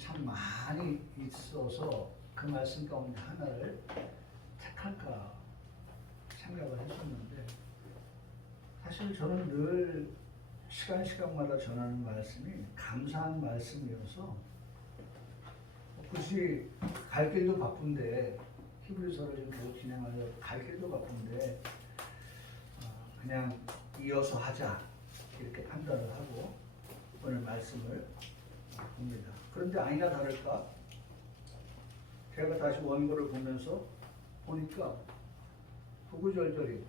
참 많이 있어서 그 말씀 가운데 하나를 택할까 생각을 했었는데, 사실 저는 늘 시간마다 전하는 말씀이 감사한 말씀이어서, 굳이 갈 길도 바쁜데, 히브리서를 좀 계속 진행하려 갈 길도 바쁜데 그냥 이어서 하자 이렇게 판단을 하고 오늘 말씀을 봅니다. 그런데 아니나 다를까 제가 다시 원고를 보면서 보니까 구구절절히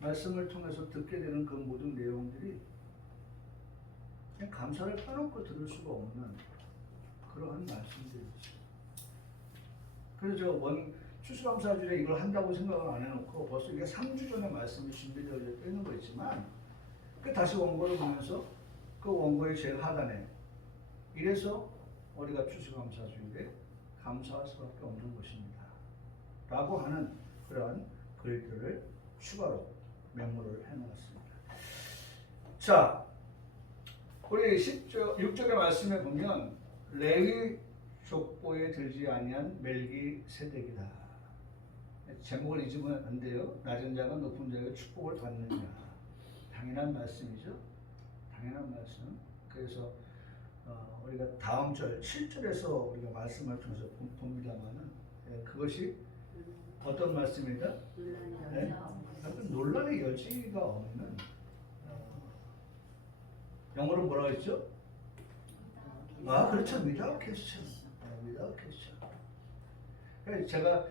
말씀을 통해서 듣게 되는 그 모든 내용들이 그냥 감사를 빼놓고 들을 수가 없는 그러한 말씀들이었어요. 그래서 추수감사주일에 이걸 한다고 생각을 안 해놓고 벌써 이게 3주 전에 말씀이 준비되어 있는 거 있지만, 다시 원고를 보면서 그 원고의 제일 하단에 이래서 우리가 추수감사주일에 감사할 수밖에 없는 것입니다 라고 하는 그러한 글들을 추가로 메모를 해놓았습니다. 자, 우리 6절의 말씀에 보면 레위 족보에 들지 아니한 멜기세덱이다. 제목을 잊으면 안 돼요. 낮은 자가 높은 자에게 축복을 받느냐. 당연한 말씀이죠. 당연한 말씀. 그래서 우리가 다음 절 7절에서 우리가 말씀을 통해서 봅니다만은 그것이 어떤 말씀이다? 네? 논란의 여지가 없는 영어로 뭐라고 했죠? 그렇죠. without question. without question. 제가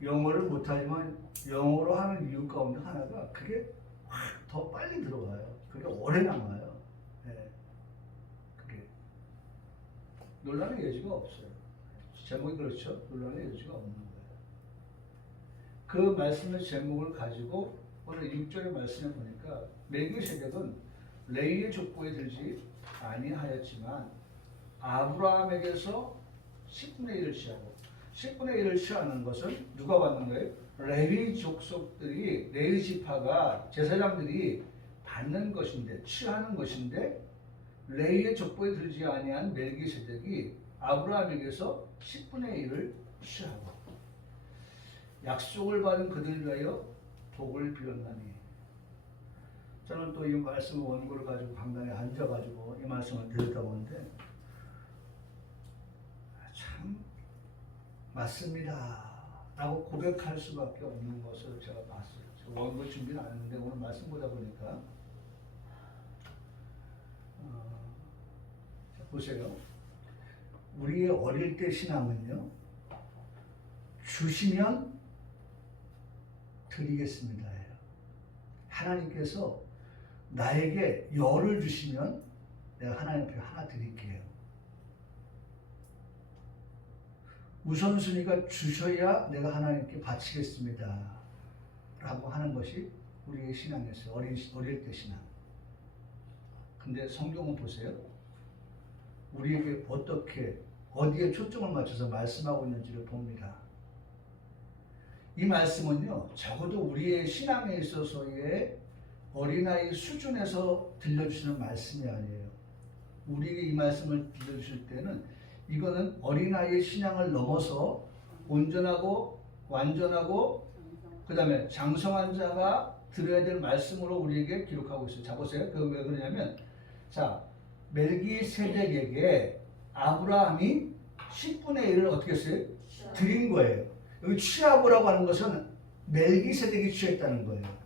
영어를 못하지만 영어로 하는 이유 가운데 하나가 그게 확 더 빨리 들어가요. 그게 오래 남아요. 그게 논란의 여지가 없어요. 제목이 그렇죠. 논란의 여지가 없는 거예요. 그 말씀의 제목을 가지고 오늘 6절의 말씀에 보니까 멜기세덱은 레위의 족보에 들지 아니하였지만 아브라함에게서 10분의 1을 취하고, 10분의 1을 취하는 것은 누가 받는 거예요? 레위 족속들이, 레위 지파가, 제사장들이 받는 것인데, 취하는 것인데, 레위의 족보에 들지 아니한 멜기세덱이 아브라함에게서 10분의 1을 취하고 약속을 받은 그들을 위하여 복을 빌었나니. 저는 또 이 말씀 원고를 가지고 강단에 앉아가지고 이 말씀을 들었다 보는데 참 맞습니다 라고 고백할 수밖에 없는 것을 제가 봤어요. 원고 준비는 안 했는데 오늘 말씀 보다 보니까 보세요. 우리의 어릴 때 신앙은요, 주시면 드리겠습니다. 하나님께서 나에게 열을 주시면 내가 하나님 앞에 하나 드릴게요. 우선순위가 주셔야 내가 하나님께 바치겠습니다 라고 하는 것이 우리의 신앙이었어요. 어릴 때 신앙. 근데 성경은 보세요. 우리에게 어디에 초점을 맞춰서 말씀하고 있는지를 봅니다. 이 말씀은요, 적어도 우리의 신앙에 있어서의 어린아이 수준에서 들려주시는 말씀이 아니에요. 우리에게 이 말씀을 들려주실 때는 이거는 어린아이의 신앙을 넘어서 온전하고 완전하고 그 다음에 장성한 자가 들어야 될 말씀으로 우리에게 기록하고 있어요. 자, 보세요. 그 왜 그러냐면, 자, 멜기세덱에게 아브라함이 10분의 1을 어떻게 했어요? 드린 거예요. 여기 취하고라고 하는 것은 멜기세덱이 취했다는 거예요.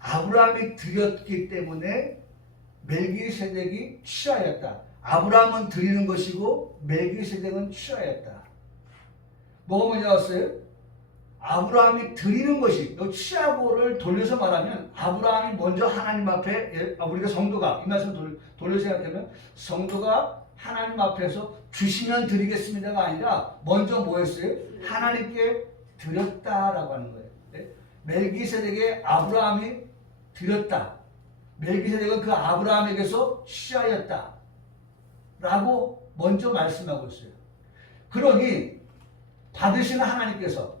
아브라함이 드렸기 때문에 멜기세덱이 취하였다. 아브라함은 드리는 것이고 멜기세덱은 취하였다. 뭐가 먼저 나왔어요? 아브라함이 드리는 것이, 취하고를 돌려서 말하면 아브라함이 먼저 하나님 앞에, 우리가 성도가, 이 말씀 돌려서 생각하면 성도가 하나님 앞에서 주시면 드리겠습니다가 아니라 먼저 뭐 했어요? 하나님께 드렸다라고 하는 거예요. 멜기세덱에 아브라함이 드렸다. 멜기세덱은 그 아브라함에게서 취하였다 라고 먼저 말씀하고 있어요. 그러니 받으시는 하나님께서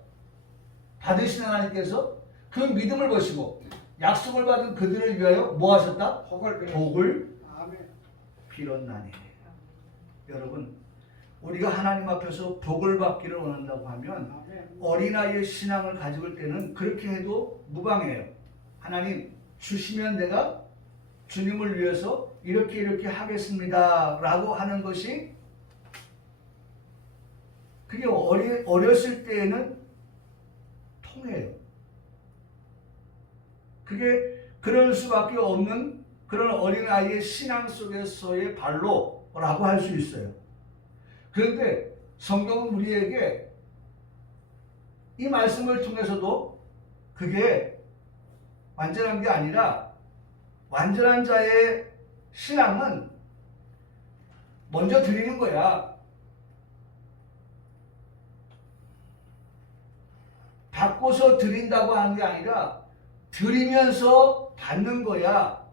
그 믿음을 보시고 약속을 받은 그들을 위하여 뭐 하셨다? 복을 빌었나니. 여러분, 우리가 하나님 앞에서 복을 받기를 원한다고 하면 어린아이의 신앙을 가질 때는 그렇게 해도 무방해요. 하나님 주시면 내가 주님을 위해서 이렇게 하겠습니다 라고 하는 것이, 그게 어렸을 때에는 통해요. 그게 그럴 수밖에 없는 그런 어린아이의 신앙 속에서의 발로라고 할 수 있어요. 그런데 성경은 우리에게 이 말씀을 통해서도 그게 완전한 게 아니라, 완전한 자의 신앙은 먼저 드리는 거야. 받고서 드린다고 하는 게 아니라 드리면서 받는 거야.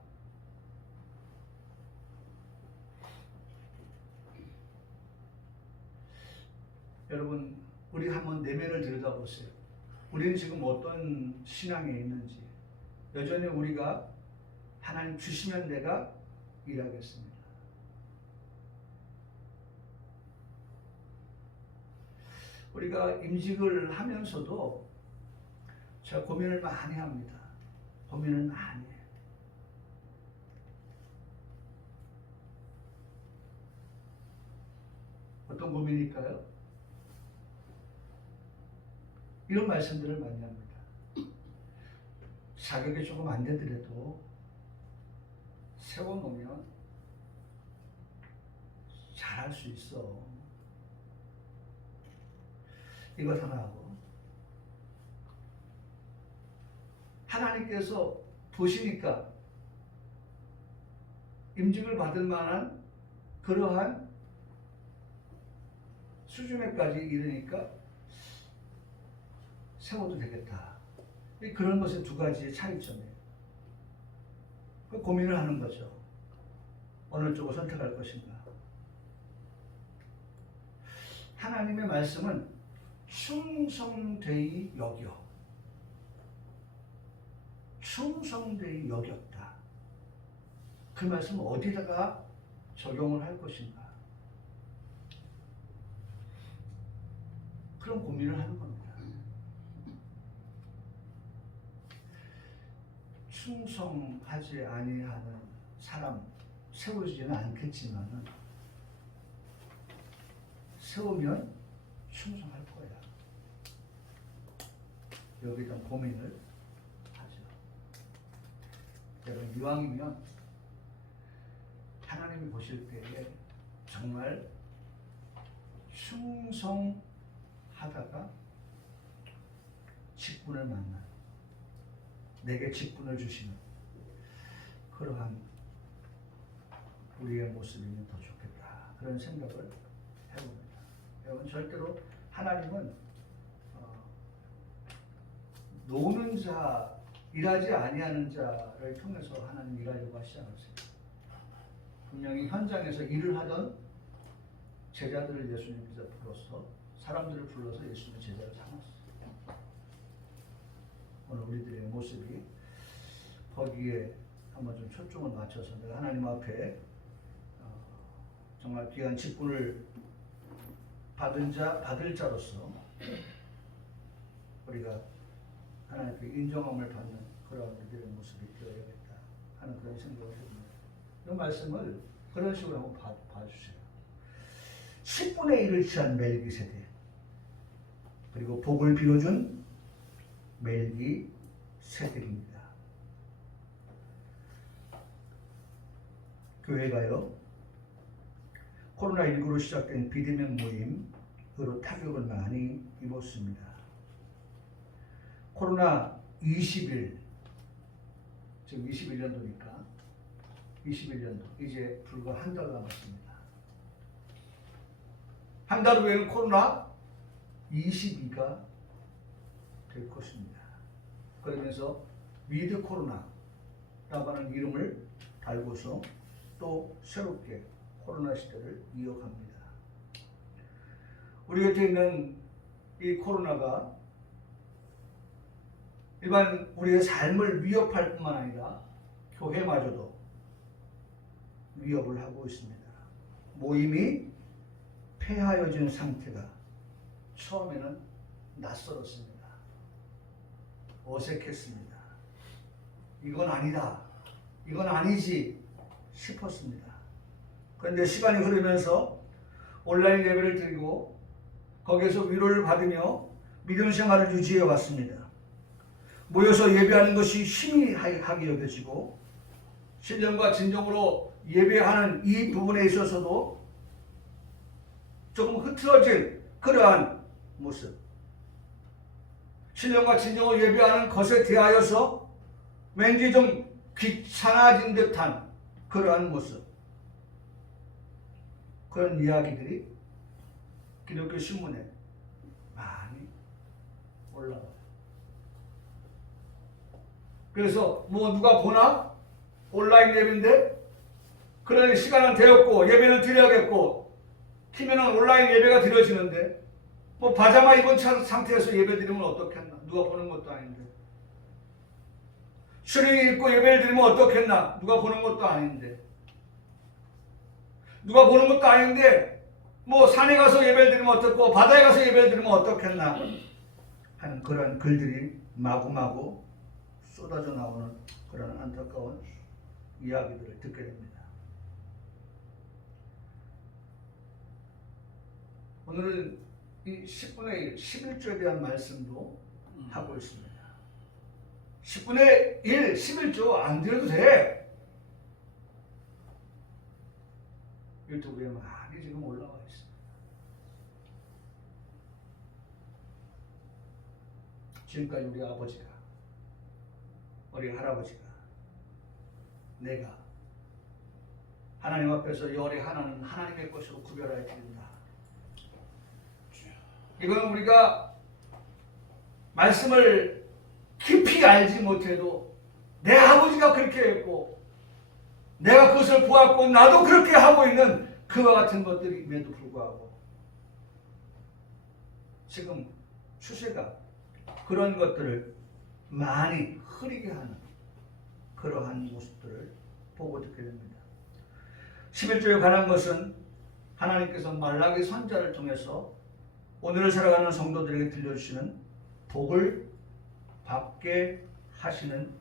여러분, 우리 한번 내면을 들여다보세요. 우리는 지금 어떤 신앙에 있는지. 여전히 우리가 하나님 주시면 내가 일하겠습니다. 우리가 임직을 하면서도 제가 고민을 많이 합니다. 고민을 많이 해요. 어떤 고민일까요? 이런 말씀들을 많이 합니다. 자격이 조금 안 되더라도 세워놓으면 잘할 수 있어. 이것 하나 하고, 하나님께서 보시니까 임직을 받을 만한 그러한 수준에까지 이르니까 세워도 되겠다. 그런 것의 두 가지의 차이점이에요. 그 고민을 하는 거죠. 어느 쪽을 선택할 것인가. 하나님의 말씀은 충성되이 여겨. 충성되이 여겼다. 그 말씀은 어디다가 적용을 할 것인가. 그런 고민을 하는 겁니다. 충성하지 아니하는 사람 세워지지는 않겠지만 세우면 충성할 거야. 여기다 고민을 하죠. 여러분, 이왕이면 하나님이 보실 때에 정말 충성하다가 직분을 만나, 내게 직분을 주시는 그러한 우리의 모습이면 더 좋겠다. 그런 생각을 해봅니다. 여러분, 절대로 하나님은 노는 자, 일하지 아니하는 자를 통해서 하나님 일하려고 하시지 않으세요. 분명히 현장에서 일을 하던 제자들을 예수님께서 불러서, 사람들을 불러서 예수님의 제자를 삼았어요. 오늘 우리들의 모습이 거기에 한번 좀 초점을 맞춰서 내가 하나님 앞에 정말 귀한 직분을 받을 자로서 우리가 하나님께 인정함을 받는 그런 우리들의 모습이 되어야겠다 하는 그런 생각을 해봅니다. 이 말씀을 그런 식으로 한번 봐주세요. 10분의 1을 취한 멜기세덱, 그리고 복을 빌어준 멜기세덱입니다. 교회가요, 코로나19로 시작된 비대면 모임으로 타격을 많이 입었습니다. 코로나 20일, 지금 21년도니까 21년도 이제 불과 한 달 남았습니다. 한 달 후에는 코로나 22가 될 것입니다. 그러면서 위드 코로나라고 하는 이름을 달고서 또 새롭게 코로나 시대를 이어갑니다. 우리 곁에 있는 이 코로나가 일반 우리의 삶을 위협할 뿐만 아니라 교회마저도 위협을 하고 있습니다. 모임이 폐하여진 상태가 처음에는 낯설었습니다. 어색했습니다. 이건 아니다. 이건 아니지 싶었습니다. 그런데 시간이 흐르면서 온라인 예배를 드리고 거기에서 위로를 받으며 믿음 생활을 유지해 왔습니다. 모여서 예배하는 것이 희미하게 여겨지고 신령과 진정으로 예배하는 이 부분에 있어서도 조금 흐트러진 그러한 모습, 신령과 진정으로 예배하는 것에 대하여서 왠지 좀 귀찮아진 듯한 그러한 모습, 그런 이야기들이 기독교 신문에 많이 올라와요. 그래서 뭐 누가 보나? 온라인 예배인데 그런 시간은 되었고 예배는 드려야겠고 키면은 온라인 예배가 드려지는데 뭐 파자마 입은 상태에서 예배 드리면 어떻겠나? 누가 보는 것도 아닌데. 슈링 입고 예배를 드리면 어떻겠나? 누가 보는 것도 아닌데. 누가 보는 것도 아닌데 뭐 산에 가서 예배를 드리면 어떻고 바다에 가서 예배를 드리면 어떻겠나 하는 그런 글들이 마구마구 쏟아져 나오는 그런 안타까운 이야기들을 듣게 됩니다. 오늘은 이 10분의 1, 11조에 대한 말씀도 하고 있습니다. 10분의 1, 11조 안 드려도 돼. 유튜브에 많이 지금 올라와 있습니다. 지금까지 우리 아버지가, 우리 할아버지가, 내가 하나님 앞에서 열의 하나는 하나님의 것으로 구별하여 드린다. 이건 우리가 말씀을 깊이 알지 못해도 내 아버지가 그렇게 했고 내가 그것을 보았고 나도 그렇게 하고 있는 그와 같은 것들임에도 불구하고 지금 추세가 그런 것들을 많이 흐리게 하는 그러한 모습들을 보고 듣게 됩니다. 11조에 관한 것은 하나님께서 말라기 선지자를 통해서 오늘을 살아가는 성도들에게 들려주시는 복을 받게 하시는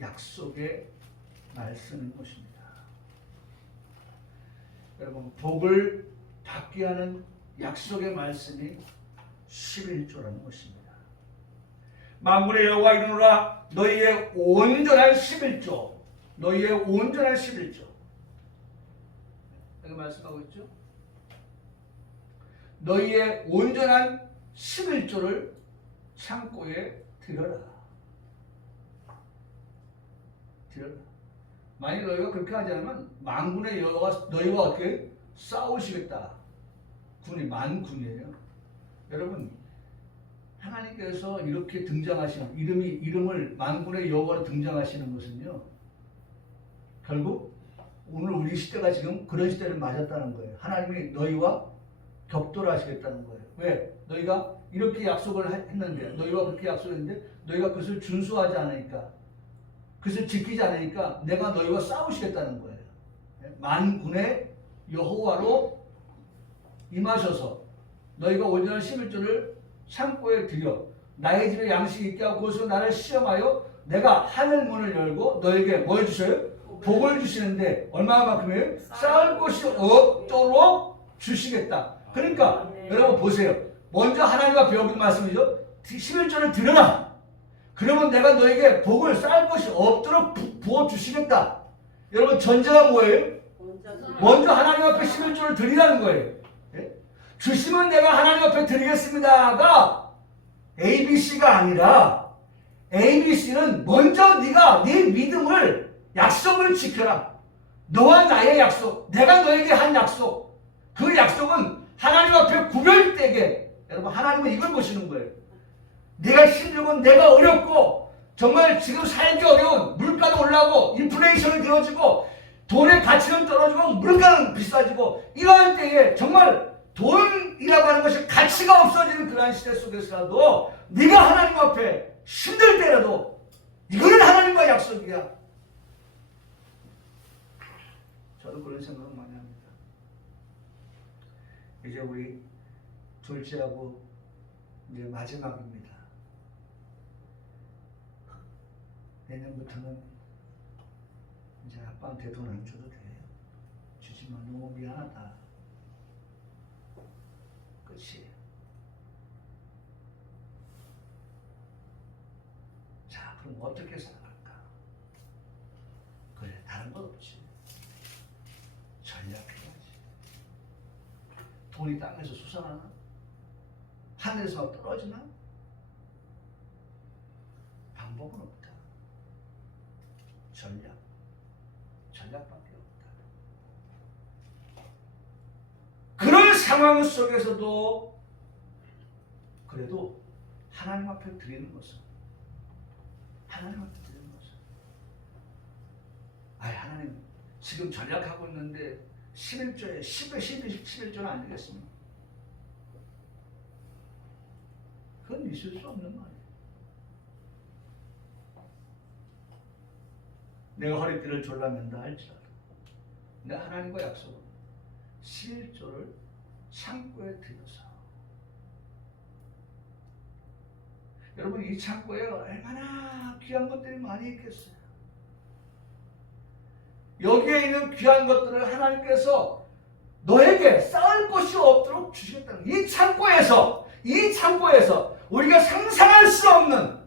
약속의 말씀인 것입니다. 여러분, 복을 받게 하는 약속의 말씀이 11조라는 것입니다. 만군의 여호와 이르노라 너희의 온전한 11조, 너희의 온전한 11조. 여기 말씀하고 있죠? 너희의 온전한 11조를 창고에 들여라. 들여라. 만일 너희가 그렇게 하지 않으면 만군의 여호와가 너희와 어떻게 싸우시겠다. 군이 만군이에요. 여러분, 하나님께서 이렇게 등장하시는 이름을 만군의 여호와로 등장하시는 것은요. 결국 오늘 우리 시대가 지금 그런 시대를 맞았다는 거예요. 하나님이 너희와 격돌하시겠다는 거예요. 왜? 너희가 이렇게 약속을 했는데, 너희와 그렇게 약속했는데 너희가 그것을 준수하지 않으니까, 그것을 지키지 않으니까 내가 너희와 싸우시겠다는 거예요. 만군의 여호와로 임하셔서 너희가 온전한 11조를 창고에 들여 나의 집에 양식이 있게 하고 그것으로 나를 시험하여 내가 하늘 문을 열고 너에게 뭘 주셔요? 복을 주시는데 얼마만큼이에요? 쌓을 곳이 없도록 주시겠다. 그러니까 여러분 보세요. 먼저 하나님과 배우는 말씀이죠. 11조를 드려라. 그러면 내가 너에게 복을 쌓을 곳이 없도록 부어주시겠다. 여러분 전제가 뭐예요? 먼저 하나님 앞에 11조를 드리라는 거예요. 주시면 내가 하나님 앞에 드리겠습니다가 ABC가 아니라 ABC는 먼저 네가 네 믿음을 약속을 지켜라. 너와 나의 약속, 내가 너에게 한 약속, 그 약속은 하나님 앞에 구별되게. 여러분 하나님은 이걸 보시는 거예요. 내가 힘들고 내가 어렵고 정말 지금 살기 어려운 물가도 올라오고 인플레이션이 되어지고 돈의 가치는 떨어지고 물가는 비싸지고 이러한 때에 정말 돈이라고 하는 것이 가치가 없어지는 그러한 시대 속에서라도 네가 하나님 앞에 힘들 때라도 이거는 하나님과 약속이야. 저도 그런 생각을 많이 합니다. 이제 우리 둘째하고 이제 마지막입니다. 내년부터는 이제 아빠한테 돈 안 줘도 돼. 주지만 너무 미안하다. 끝이에요. 자, 그럼 어떻게 살아갈까? 그래, 다른 건 없지. 전략해야지. 돈이 땅에서 솟아나나? 하늘에서 떨어지나? 방법은 없다. 전략밖에 없다. 그런 상황 속에서도 그래도 하나님 앞에 드리는 것은 하나님 지금 전략하고 있는데 11조에 11조는 안 되겠습니다. 그건 있을 수 없는 말이에요. 내가 허리띠를 졸라맨다 할지라도 내 하나님과 약속은 11조를 창고에 들여서 여러분 이 창고에 얼마나 귀한 것들이 많이 있겠어요. 여기에 있는 귀한 것들을 하나님께서 너에게 쌓을 것이 없도록 주시겠다는 이 창고에서 우리가 상상할 수 없는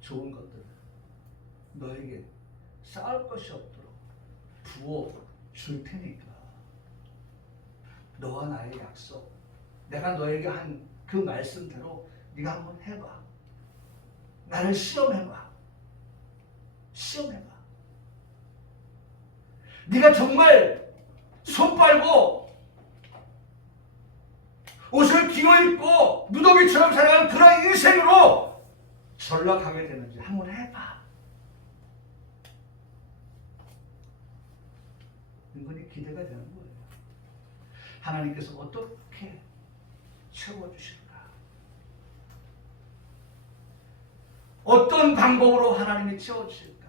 좋은 것들을 너에게 쌓을 것이 없도록 부어 줄 테니까 너와 나의 약속, 내가 너에게 한 그 말씀대로 네가 한번 해봐. 나를 시험해봐. 네가 정말 손 빨고 옷을 기어입고 누더기처럼 살아가는 그런 인생으로 전락하게 되는지 한번 해봐. 은근히 기대가 되는 거예요. 하나님께서 어떻게 채워주실까? 어떤 방법으로 하나님이 채워주실까?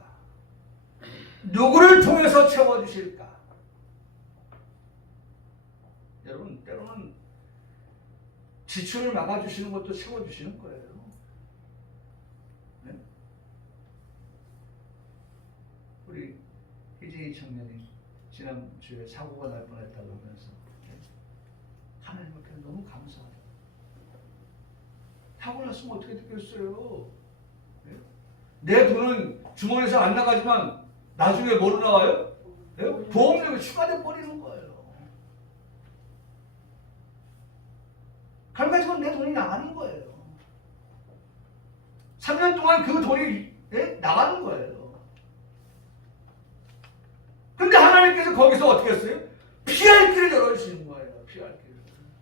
누구를 통해서 채워주실까? 여러분 때로는 지출을 막아주시는 것도 채워주시는 거예요. 네? 우리 희재희 청년이 지난주에 사고가 날 뻔했다고 하면서 하나님께 너무 감사하다. 사고 났으면 어떻게 됐겠어요? 네? 내 돈은 주머니에서 안 나가지만 나중에 뭐로 나와요? 네? 보험료가 추가돼 버리는 거예요. 결과적으로 내 돈이 나가는 거예요. 3년 동안 그 돈이 나가는 거예요. 근데 하나님께서 거기서 어떻게 했어요? 피할 길을 열어주시는 거예요. 피할 길을.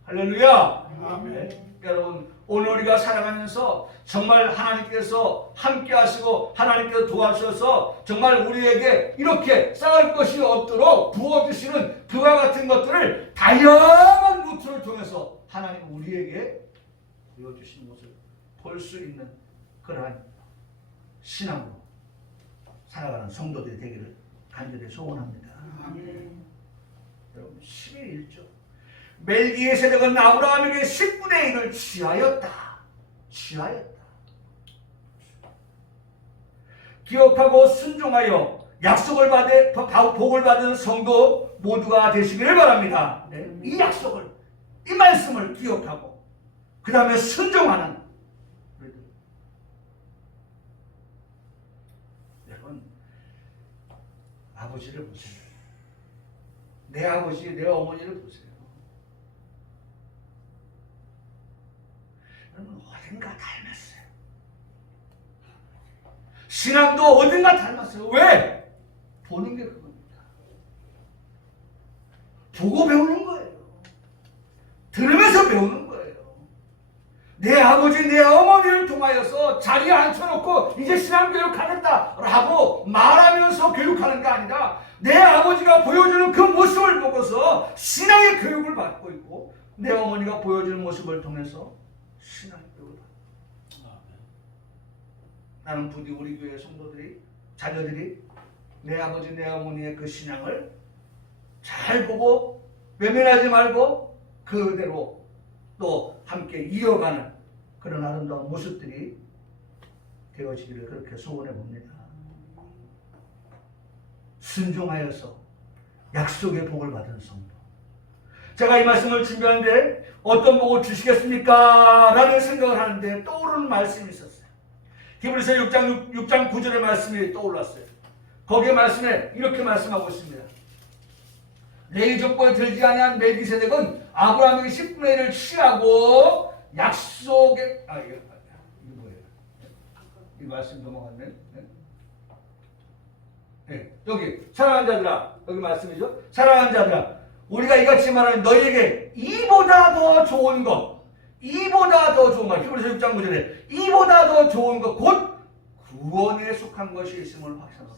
할렐루야. 아멘. 여러분 오늘 우리가 살아가면서 정말 하나님께서 함께 하시고 하나님께서 도와주셔서 정말 우리에게 이렇게 쌓을 것이 없도록 부어주시는 그와 같은 것들을 다양한 루트를 통해서 하나님 우리에게 보여주시는 것을 볼 수 있는 그러한 신앙으로 살아가는 성도들이 되기를 간절히 소원합니다. 아멘. 여러분 11조 멜기세덱은 아브라함에게 10분의 1을 취하였다. 기억하고 순종하여 약속을 복을 받은 성도 모두가 되시기를 바랍니다. 네? 이 약속을, 이 말씀을 기억하고 그 다음에 순종하는 우리들. 여러분 아버지를 보세요. 내 아버지, 내 어머니를 보세요. 여러분 어딘가 닮았어요. 신앙도 어딘가 닮았어요. 왜? 보는 게 그겁니다. 보고 배우는 거예요. 들으면서 배우는 거예요. 내 아버지, 내 어머니를 통하여서 자리에 앉혀놓고 이제 신앙교육 하겠다라고 말하면서 교육하는 게 아니라 내 아버지가 보여주는 그 모습을 보고서 신앙의 교육을 받고 있고 내 어머니가 보여주는 모습을 통해서 신앙의 교육을 받고 있다. 나는 부디 우리 교회 성도들이 자녀들이 내 아버지 내 어머니의 그 신앙을 잘 보고 외면하지 말고 그대로 또 함께 이어가는 그런 아름다운 모습들이 되어지기를 그렇게 소원해 봅니다. 순종하여서 약속의 복을 받은 성도. 제가 이 말씀을 준비하는데 어떤 복을 주시겠습니까? 라는 생각을 하는데 떠오르는 말씀이 있었어요. 히브리서 6장 9절의 말씀이 떠올랐어요. 거기에 말씀에 이렇게 말씀하고 있습니다. 레위 족보에 들지 아니한 멜기세덱은 아브라함에게 10분의 1을 취하고 약속의 이거 뭐예요? 이 말씀 넘어갔네. 네, 여기 사랑하는 자들아, 여기 말씀이죠. 사랑하는 자들아, 우리가 이같이 말하는 너희에게 이보다 더 좋은 것, 이보다 더 좋은 것, 히브리서 6장 9절에 이보다 더 좋은 것, 곧 구원에 속한 것이 있음을 확신하노라.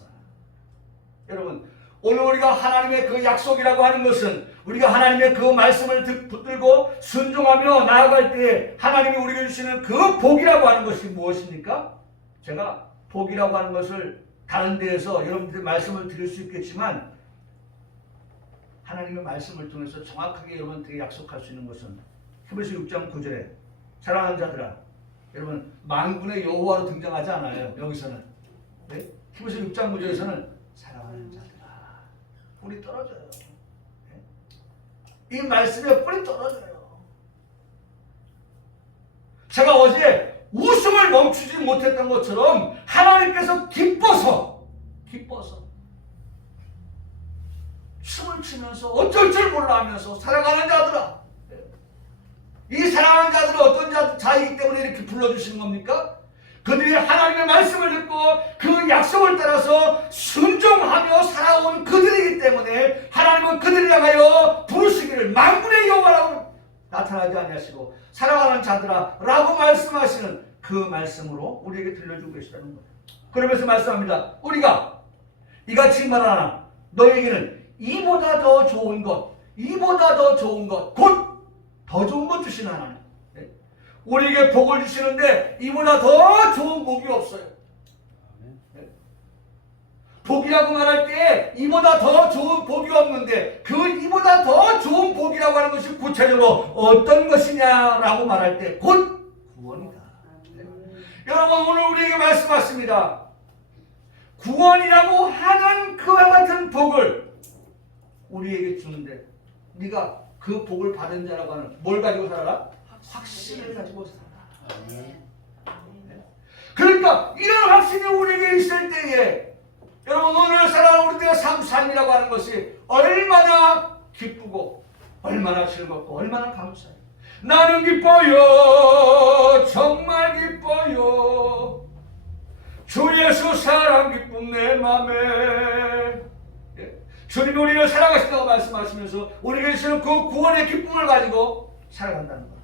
여러분, 오늘 우리가 하나님의 그 약속이라고 하는 것은 우리가 하나님의 그 말씀을 붙들고 순종하며 나아갈 때 하나님이 우리에게 주시는 그 복이라고 하는 것이 무엇입니까? 제가 복이라고 하는 것을 다른 데에서 여러분들의 말씀을 드릴 수 있겠지만 하나님의 말씀을 통해서 정확하게 여러분들에게 약속할 수 있는 것은 히브리서 6장 9절에 사랑하는 자들아, 여러분 만군의 여호와로 등장하지 않아요. 여기서는 네? 히브리서 6장 9절에서는 사랑하는 자들아, 뿔이 떨어져요. 네? 이 말씀에 뿔이 떨어져요. 제가 어제 웃음을 멈추지 못했던 것처럼 하나님께서 기뻐서 춤을 추면서 어쩔 줄 몰라 하면서 사랑하는 자들아, 이 사랑하는 자들은 어떤 자이기 때문에 이렇게 불러주시는 겁니까? 그들이 하나님의 말씀을 듣고 그 약속을 따라서 순종하며 살아온 그들이기 때문에 하나님은 그들을 향하여 부르시기를 만군의 여호와라고 나타나지 아니하시고 사랑하는 자들아 라고 말씀하시는 그 말씀으로 우리에게 들려주고 계시다는 거예요. 그러면서 말씀합니다. 우리가 이같이 말하나 너에게는 이보다 더 좋은 것, 이보다 더 좋은 것, 곧 더 좋은 것 주시는 하나님. 네? 우리에게 복을 주시는데 이보다 더 좋은 복이 없어요. 네? 복이라고 말할 때 이보다 더 좋은 복이 없는데 그 이보다 더 좋은 복이라고 하는 것이 구체적으로 어떤 것이냐라고 말할 때 곧 구원이다. 네? 여러분 오늘 우리에게 말씀하십니다. 구원이라고 하는 그와 같은 복을 우리에게 주는데 네가 그 복을 받은 자라고 하는 뭘 가지고 살아라? 확신을 가지고 살아라. 네? 그러니까 이런 확신이 우리에게 있을 때에 여러분 오늘 살아가는 우리 때의 삶이라고 하는 것이 얼마나 기쁘고 얼마나 즐겁고 얼마나 감사해요. 나는 기뻐요. 정말 기뻐요. 주 예수 사랑 기쁨 내 맘에. 주님이 우리를 사랑하신다고 말씀하시면서 우리에게 주시는 그 구원의 기쁨을 가지고 살아간다는 거예요.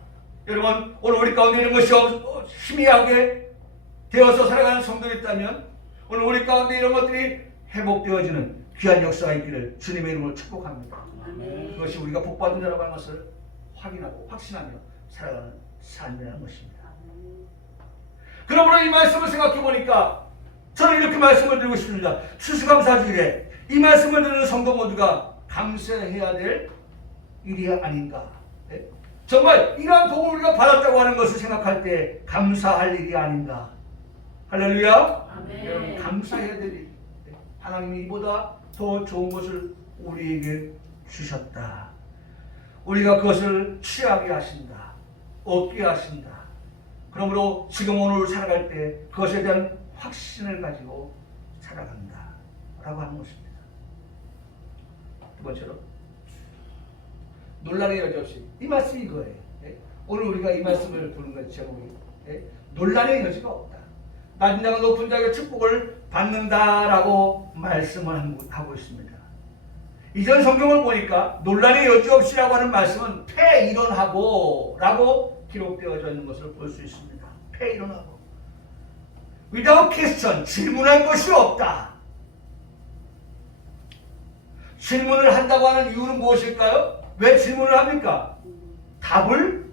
여러분 오늘 우리 가운데 이런 것이 희미하게 되어서 살아가는 성도가 있다면 오늘 우리 가운데 이런 것들이 회복되어지는 귀한 역사가 있기를 주님의 이름으로 축복합니다. 그것이 우리가 복받은 자라고 하는 것을 확인하고 확신하며 살아가는 삶이라는 것입니다. 그러므로 이 말씀을 생각해 보니까 저는 이렇게 말씀을 드리고 싶습니다. 추수감사주일에 이 말씀을 듣는 성도 모두가 감사해야 될 일이 아닌가. 네? 정말 이러한 복을 우리가 받았다고 하는 것을 생각할 때 감사할 일이 아닌가. 할렐루야. 아멘. 감사해야 될 일. 하나님이 이보다 더 좋은 것을 우리에게 주셨다. 우리가 그것을 취하게 하신다. 얻게 하신다. 그러므로 지금 오늘 살아갈 때 그것에 대한 확신을 가지고 살아간다. 라고 하는 것입니다. 두 번째로 논란의 여지 없이 이 말씀이 이거예요. 네? 오늘 우리가 이 말씀을 보는 것이 제목이 네? 논란의 여지가 없다. 낮은 자가 높은 자에게 축복을 받는다라고 말씀을 하고 있습니다. 이전 성경을 보니까 논란의 여지 없이라고 하는 말씀은 폐일원하고 라고 기록되어져 있는 것을 볼 수 있습니다. 폐일원하고 without question, 질문할 것이 없다. 질문을 한다고 하는 이유는 무엇일까요? 왜 질문을 합니까? 답을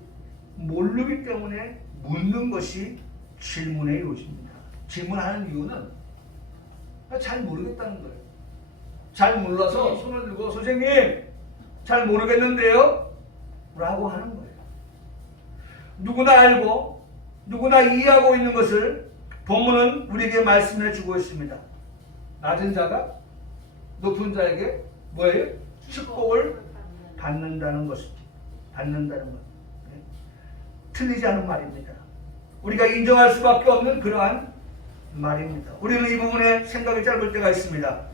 모르기 때문에 묻는 것이 질문의 요지입니다. 질문하는 이유는 잘 모르겠다는 거예요. 잘 몰라서 손을 들고 선생님 잘 모르겠는데요? 라고 하는 거예요. 누구나 알고 누구나 이해하고 있는 것을 본문은 우리에게 말씀해 주고 있습니다. 낮은 자가 높은 자에게 뭐예요? 축복을 받는다는 것. 받는다는 것. 네? 틀리지 않은 말입니다. 우리가 인정할 수밖에 없는 그러한 말입니다. 우리는 이 부분에 생각이 짧을 때가 있습니다.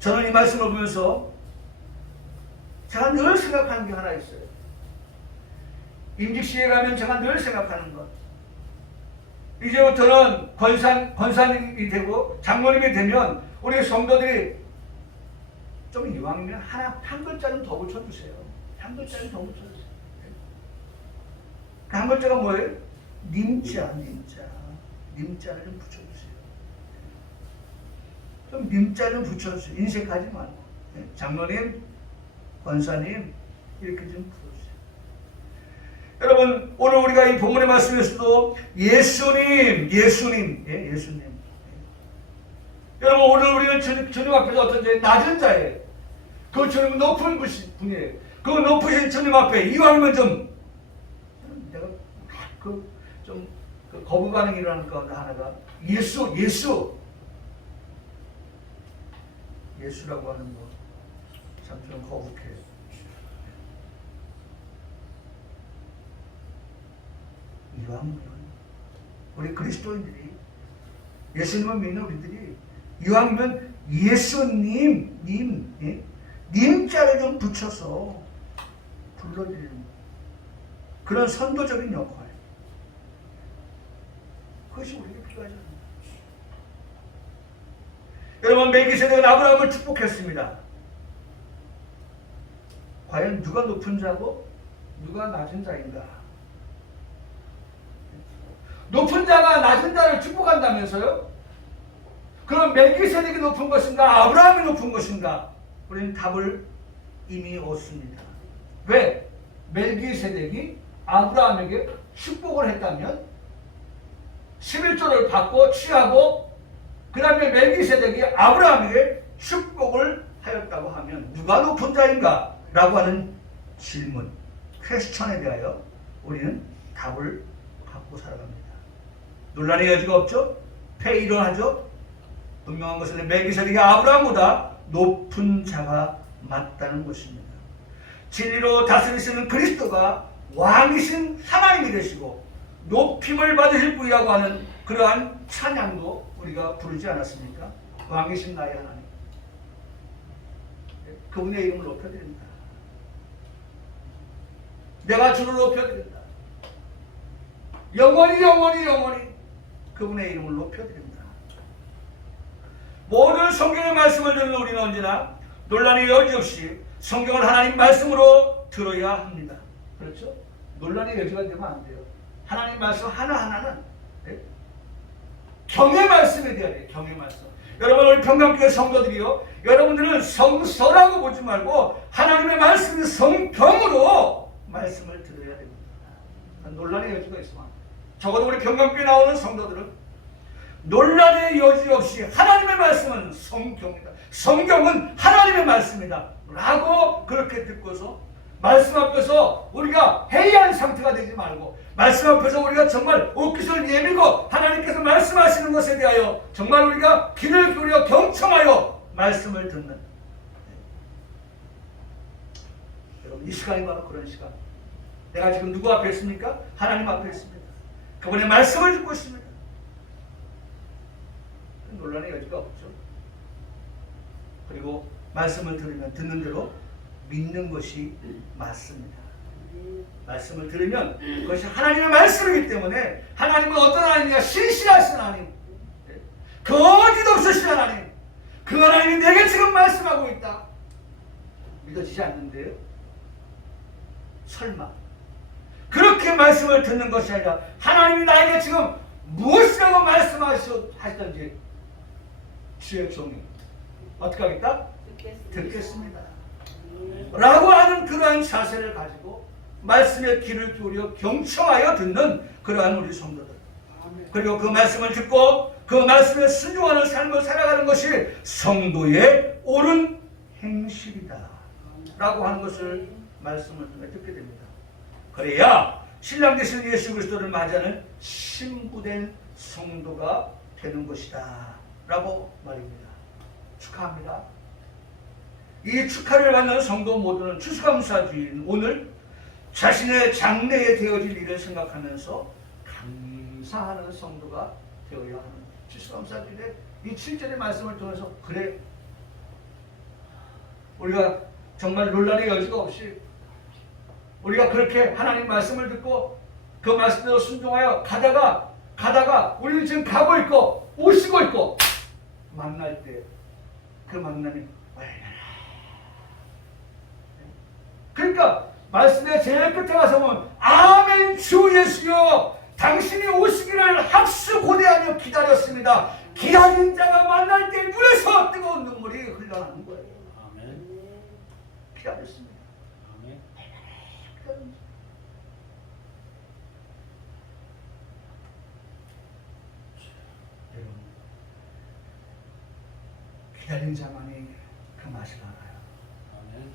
저는 이 말씀을 보면서 제가 늘 생각하는 게 하나 있어요. 임직시에 가면 제가 늘 생각하는 것. 이제부터는 권사님이 되고 장로님이 되면 우리 성도들이 좀 이왕이면 한 글자 좀 더 붙여주세요. 한 글자 좀 더 붙여주세요. 그 한 글자가 뭐예요? 님자를 좀 붙여주세요. 좀 님자 좀 붙여주세요. 인색하지 말고. 장로님, 권사님 이렇게 좀 붙여주세요. 여러분 오늘 우리가 이 본문의 말씀에서도 예수님. 여러분 오늘 우리는 주님 앞에서 어떤 자예요? 낮은 자예요. 그 주님은 높은 분이에요. 그 높으신 주님 앞에 이왕이면 좀 내가 좀 거부 반응이 일어나는 가운데 하나가 예수라고 하는 거 참 좀 거북해요. 이왕이면 우리 그리스도인들이 예수님을 믿는 우리들이 이왕이면 예수님, 님자를 좀 붙여서 불러드리는 그런 선도적인 역할. 그것이 우리에게 필요하잖아요. 여러분 멜기세덱은 아브라함을 축복했습니다. 과연 누가 높은 자고 누가 낮은 자인가? 높은 자가 낮은 자를 축복한다면서요? 그럼 멜기세덱이 높은 것인가? 아브라함이 높은 것인가? 우리는 답을 이미 얻습니다. 왜? 멜기세덱이 아브라함에게 축복을 했다면 11조를 받고 취하고 그 다음에 멜기세덱이 아브라함에게 축복을 하였다고 하면 누가 높은 자인가? 라고 하는 질문, 퀘스천에 대하여 우리는 답을 갖고 살아갑니다. 논란의 여지가 없죠? 회의론하죠? 분명한 것은 멜기세덱이 아브라함보다 높은 자가 맞다는 것입니다. 진리로 다스리시는 그리스도가 왕이신 하나님이 되시고 높임을 받으실 분이라고 하는 그러한 찬양도 우리가 부르지 않았습니까? 왕이신 나의 하나님. 그분의 이름을 높여드립니다. 내가 주를 높여드린다. 영원히 그분의 이름을 높여드립니다. 모든 성경의 말씀을 듣는 우리는 언제나 논란의 여지 없이 성경을 하나님 말씀으로 들어야 합니다. 그렇죠? 논란의 여지가 되면 안 돼요. 하나님 말씀 하나하나는 경의 말씀에 대해야 돼요. 경의 말씀. 여러분 우리 평강교회 성도들이요, 여러분들은 성서라고 보지 말고 하나님의 말씀인 성경으로 말씀을 들어야 됩니다. 논란의 여지가 있으면 적어도 우리 평강교회 나오는 성도들은 논란의 여지 없이 하나님의 말씀은 성경이다. 성경은 하나님의 말씀이다. 라고 그렇게 듣고서 말씀 앞에서 우리가 해이한 상태가 되지 말고 말씀 앞에서 우리가 정말 옷깃을 내밀고 하나님께서 말씀하시는 것에 대하여 정말 우리가 귀를 기울여 경청하여 말씀을 듣는, 여러분 이 시간이 바로 그런 시간. 내가 지금 누구 앞에 있습니까? 하나님 앞에 있습니다. 그분의 말씀을 듣고 있습니다. 논란의 여지가 없죠. 그리고 말씀을 들으면 듣는 대로 믿는 것이 맞습니다. 말씀을 들으면 그것이 하나님의 말씀이기 때문에 하나님은 어떤 하나님이냐? 신실하신 하나님, 거짓 없으신 하나님, 그 하나님이 내게 지금 말씀하고 있다. 믿어지지 않는데요? 설마 그렇게 말씀을 듣는 것이 아니라 하나님이 나에게 지금 무엇이라고 말씀하시던지 주의 종이 어떻게 하겠다? 듣겠습니다. 라고 하는 그러한 자세를 가지고 말씀에 귀를 기울여 경청하여 듣는 그러한 우리 성도들. 그리고 그 말씀을 듣고 그 말씀에 순종하는 삶을 살아가는 것이 성도의 옳은 행실이다 라고 하는 것을 말씀을 통해 듣게 됩니다. 그래야 신랑 되신 예수 그리스도를 맞이하는 신부된 성도가 되는 것이다 라고 말입니다. 축하합니다. 이 축하를 받는 성도 모두는 추수감사주의는 오늘 자신의 장래에 되어질 일을 생각하면서 감사하는 성도가 되어야 하는 추수감사주일의 이 7절의 말씀을 통해서 그래 우리가 정말 논란의 여지가 없이 우리가 그렇게 하나님 말씀을 듣고 그 말씀대로 순종하여 가다가 우리는 지금 가고 있고 오시고 있고 만날 때 그 만남이 얼마나 그러니까 말씀의 제일 끝에 가서 보면 아멘 주 예수여 당신이 오시기를 합수 고대하며 기다렸습니다. 기다린 자가 만날 때 눈에서 뜨거운 눈물이 흘러나는 거예요. 아멘. 기다렸습니다. 아멘. 여러분, 기다린 자만이 그 맛을 알아요. 아멘.